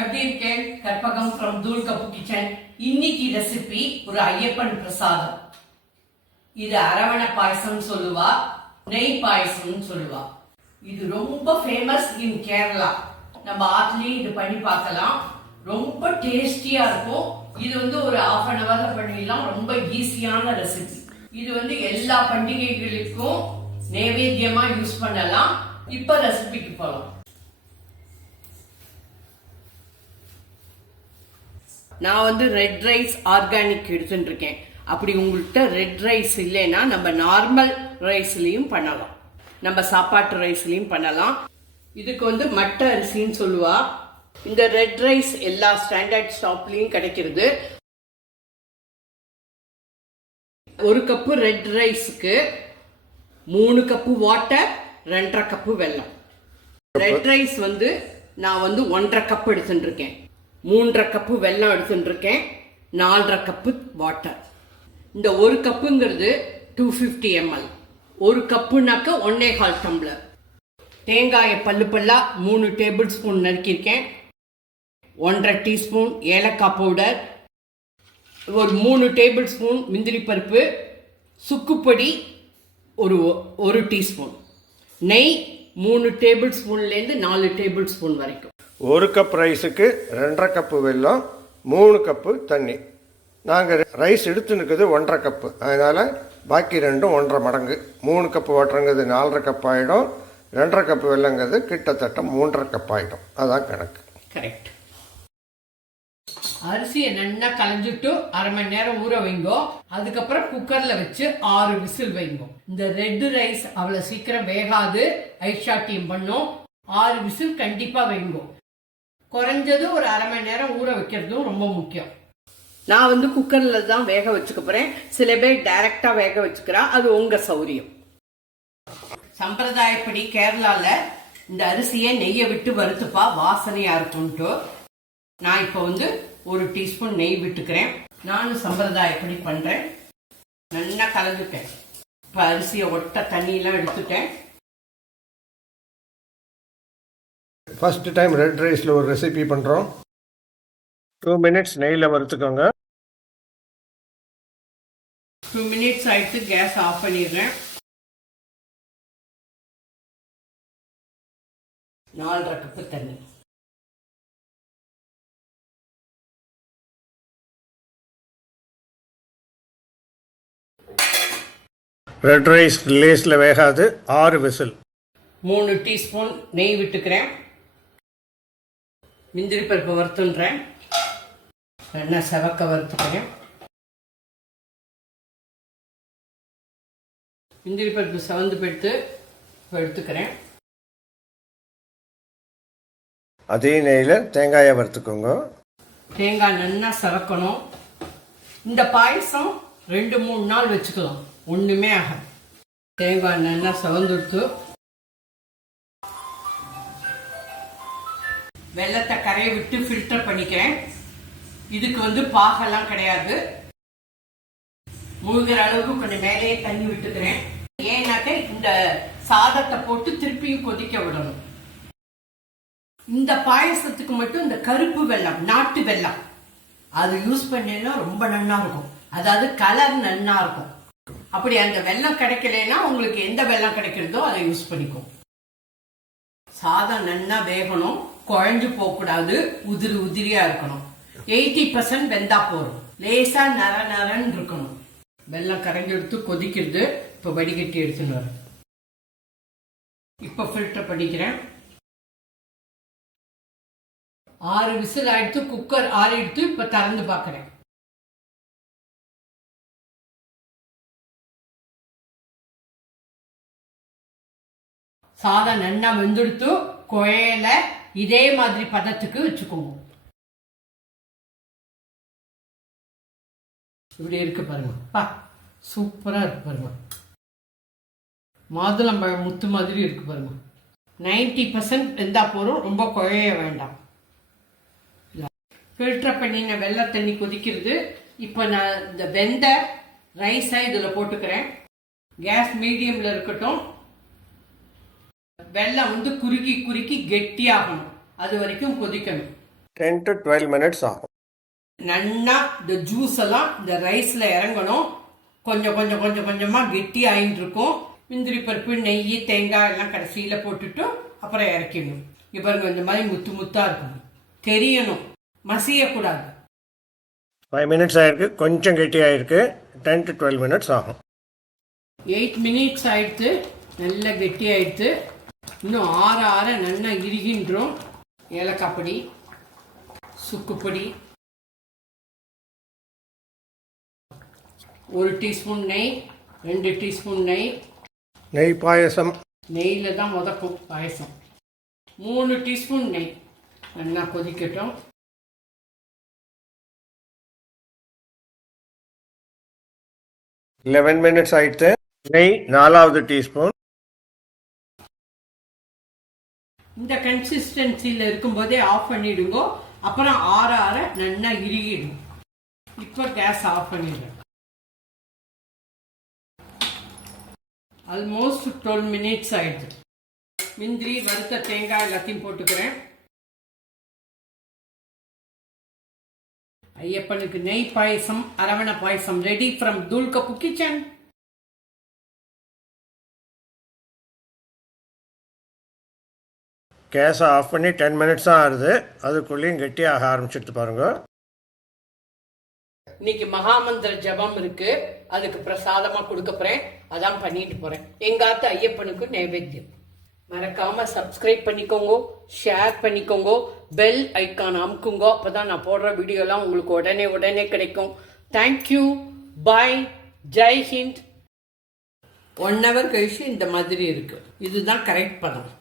எப்படி இருக்கேன்? கற்பகம் ஃப்ரம் தூள் கப்பு கிச்சன். இன்னைக்கு ரெசிபி ஒரு ஐயப்பன் பிரசாதம். இது அரவண பாயசம் சொல்லுவா, நெய் பாயசம் சொல்லுவா. இது ரொம்ப ஃபேமஸ் இன் கேரளா. நம்ம ஆத்துலயும் இது பண்ணி பார்க்கலாம். ரொம்ப டேஸ்டியா இருக்கும். இது ஒரு ½ அன் ஹவர்ல பண்ணிடலாம். ரொம்ப ஈஸியான ரெசிபி. இது எல்லா பண்டிகைகளுக்கும் நைவேத்தியமா யூஸ் பண்ணலாம். இப்ப ரெசிபிக்கு போலாம். நான் ரெட் ரைஸ் ஆர்கானிக் எடுத்துட்டு இருக்கேன். அப்படி உங்கள்கிட்ட ரெட் ரைஸ் இல்லைன்னா நம்ம நார்மல் ரைஸ்லயும் பண்ணலாம், நம்ம சாப்பாட்டு ரைஸ்லயும் பண்ணலாம். இதுக்கு மட்ட அரிசின்னு சொல்லுவா. இந்த ரெட் ரைஸ் எல்லா ஸ்டாண்டர்ட் ஷாப்லயும் கிடைக்கிறது. 1 கப்பு ரெட் ரைஸ்க்கு 3 கப்பு வாட்டர், 2½ கப்பு வெல்லம். ரெட் ரைஸ் நான் 1½ கப் எடுத்துட்டு இருக்கேன். 3½ கப்பு வெல்லம் எடுத்துட்டு இருக்கேன். 4½ கப்பு வாட்டர். இந்த 1 கப்புங்கிறது 250 ml. 1 கப்புனாக்க 1¼ டம்ளர். தேங்காயை பல்லா 3 டேபிள் ஸ்பூன் நறுக்கியிருக்கேன். 1½ டீஸ்பூன் ஏலக்காய் பவுடர், ஒரு 3 டேபிள் ஸ்பூன் முந்திரி பருப்பு, சுக்குப்பொடி ஒரு டீஸ்பூன், நெய் 3 டேபிள் ஸ்பூன்லேருந்து 4 டேபிள் ஸ்பூன் வரைக்கும். 1 கப் ரைஸுக்கு 2½ கப்பு வெல்லம், 3 கப்பு தண்ணி. நாங்கள் ரைஸ் எடுத்துன்னுக்குது 1½ கப்பு, அதனால் பாக்கி ரெண்டும் 1½ மடங்கு. 3 கப்பு வாட்டருங்கிறது 4½ கப் ஆகிடும். 2½ கப்பு வெல்லங்கிறது கிட்டத்தட்ட 3½ கப் ஆகிடும். அதான் கணக்கு. கரெக்ட். அரிசியை நல்லா களைஞ்சிட்டு ½ மணி நேரம் ஊற வைங்கோ. அதுக்கப்புறம் குக்கர்ல வச்சு 6 விசில் வைங்கோ. இந்த ரெட் ரைஸ் அவ்வளவு சீக்கிரம் வேகாது, ஐஷாட்டியம் பண்ணும். 6 விசில் கண்டிப்பா வைங்கோ. குறைஞ்சது ஒரு ½ மணி நேரம் ஊற வைக்கிறதும் ரொம்ப முக்கியம். நான் குக்கர்ல தான் வேக வச்சுக்க போறேன். சில பேர் டைரக்டா வேக வச்சுக்கிறா, அது உங்க சௌரியம். சம்பிரதாயப்படி கேரளால இந்த அரிசியை நெய்யை விட்டு வறுத்துப்பா, வாசனையா இருக்கும்ட்டு. நான் இப்போ 1 டீஸ்பூன் நெய் விட்டுக்கிறேன். நானும் சம்பிரதாயப்படி பண்றேன். நல்லா கலந்துட்டேன். இப்ப அரிசியை ஒட்ட தண்ணியெல்லாம் எடுத்துட்டேன். ஃபர்ஸ்ட் டைம் ரெட் ரைஸில் ஒரு ரெசிபி பண்ணுறோம். 2 மினிட்ஸ் நெய்யில் வறுத்துக்கோங்க. 2 மினிட்ஸ் ஆயிடுச்சு. கேஸ் ஆஃப் பண்ணிடுறேன். 4½ கப்பு தண்ணி. ரெட் ரைஸ் லேஸில் வேகாது. 6 விசில். 3 டீஸ்பூன் நெய் விட்டுக்கிறேன். முந்திரி பருப்பு வறுத்துன்றேன். நல்லா செவக்க வறுத்துக்கிறேன். முந்திரி பருப்பு செவந்து போயிட்டு எடுத்துக்கிறேன். அதே நெய்யில் தேங்காயை வறுத்துக்கோங்க. தேங்காய் நல்லா செவக்கணும். இந்த பாயசம் 2-3 நாள் வச்சுக்கலாம், ஒண்ணுமே ஆகாது. தேங்காய் நல்லா செவந்துடுத்து. வெள்ளத்தை கரையை விட்டு ஃபில்டர் பண்ணிக்கிறேன். இதுக்கு பாகெல்லாம் கிடையாது. முழுகிற அளவுக்கு கொஞ்சம் மேலேயே தண்ணி விட்டுக்கிறேன். ஏன்னாக்க இந்த சாதத்தை போட்டு திருப்பியும் கொதிக்க விடணும். இந்த பாயசத்துக்கு மட்டும் இந்த கருப்பு வெல்லம், நாட்டு வெல்லம், அது யூஸ் பண்ணா ரொம்ப நல்லா இருக்கும். அதாவது கலர் நல்லா இருக்கும். அப்படி அந்த வெல்லம் கிடைக்கலன்னா உங்களுக்கு எந்த வெல்லம் கிடைக்கிறதோ அதை யூஸ் பண்ணிக்கும். சாதம் நல்லா வேகணும், குழஞ்சு போகக்கூடாது, உதிரியா இருக்கணும். 80% வெந்தா போறோம். லேசா நரன்னு இருக்கணும். வெல்லம் கரைஞ்சி எடுத்து கொதிக்கிறது. இப்ப வடிகட்டி எடுத்துன்னு வர. இப்ப ஃபில்டர் பண்ணிக்கிறேன். 6 விசில் ஆயிடுத்து. குக்கர் ஆறிடுத்து. இப்ப திறந்து பாக்குறேன். சாதம் நல்லா வெந்துடுத்து. குழையில இதே மாதிரி பதத்துக்கு வச்சுக்கோங்க. இப்படி இருக்கு பாருங்க. சூப்பரா இருக்கு பாருங்க. மாதுளம்பழம் முத்து மாதிரி இருக்கு பாருங்க. 90% வெந்தா போறோம், ரொம்ப குழைய வேண்டாம். ஃபில்டர் பண்ணின வெள்ளை தண்ணி கொதிக்கிறது. இப்போ நான் இந்த வெந்த ரைஸை இதுல போட்டுக்கிறேன். கேஸ் மீடியம்ல இருக்கட்டும். வெல்லம் குறுக்கி குறுக்கி கெட்டியாகணும். அது வரைக்கும் கொதிக்கணும். 10 to 12 minutes ஆகும். நல்லா இந்த ஜூஸ் எல்லாம் இந்த ரைஸ்ல இறங்கணும். கொஞ்சம் கொஞ்சம் கொஞ்சம் கொஞ்சமா கெட்டி ஆயிட்டு இருக்கும். முந்திரி பருப்பு, நெய், தேங்காய் எல்லாம் கடைசியில போட்டுட்டு அப்புறம் இறக்கிடணும். பாருங்க இந்த மாதிரி முத்து முத்தா இருக்கணும், தெரியணும், மசியக்கூடாது. 5 minutes ஆயிருக்கு, கொஞ்சம் கெட்டி ஆயிருக்கு. 10 to 12 minutes ஆகும். 8 minutes ஆயிடுத்து, நல்லா கெட்டி ஆயிடுத்து. இன்னும் ஆற ஆற நல்லா இறுகின்றோம். ஏலக்காய் பொடி, சுக்குப்பொடி, 1 டீஸ்பூன் நெய், 2 டீஸ்பூன் நெய். நெய் பாயசம் நெய்யில் தான் முதக்கும் பாயசம். 3 டீஸ்பூன் நெய். நல்லா கொதிக்கட்டும். லெவன் மினிட்ஸ் ஆயிடுத்து. நெய் 4வது டீஸ்பூன். இந்த கன்சிஸ்டன்சியில் இருக்கும்போதே ஆஃப் பண்ணிடுங்க. அப்புறம் ஆற ஆற நல்லா இறுகிடும். இப்போ கேஸ் ஆஃப் பண்ணிடுறேன். ஆல்மோஸ்ட் 12 மினிட்ஸ் ஆயிடுது. முந்திரி, வறுத்த தேங்காய் எல்லாத்தையும் போட்டுக்கிறேன். ஐயப்பனுக்கு நெய் பாயசம், அரவணை பாயசம் ரெடி ஃப்ரம் தூள் கப்பு கிச்சன். கேஸை ஆஃப் பண்ணி 10 மினிட்ஸ் தான் ஆகுது. அதுக்குள்ளேயும் கெட்டியாக ஆரம்பிச்சுட்டு பாருங்க. இன்னைக்கு மகாமந்திர ஜபம் இருக்கு, அதுக்கு பிரசாதமா கொடுக்க போறேன். அதான் பண்ணிட்டு போறேன். எங்காத்து ஐயப்பனுக்கு நைவேத்தியம். மறக்காம சப்ஸ்கிரைப் பண்ணிக்கோங்க, ஷேர் பண்ணிக்கோங்க, பெல் ஐக்கான் அமுக்குங்க. அப்பதான் நான் போடுற வீடியோலாம் உங்களுக்கு உடனே உடனே கிடைக்கும். தேங்க்யூ, பாய், ஜெய் ஹிந்த். 1 hour கழிச்சு இந்த மாதிரி இருக்கு. இதுதான் கரெக்ட் பதம்.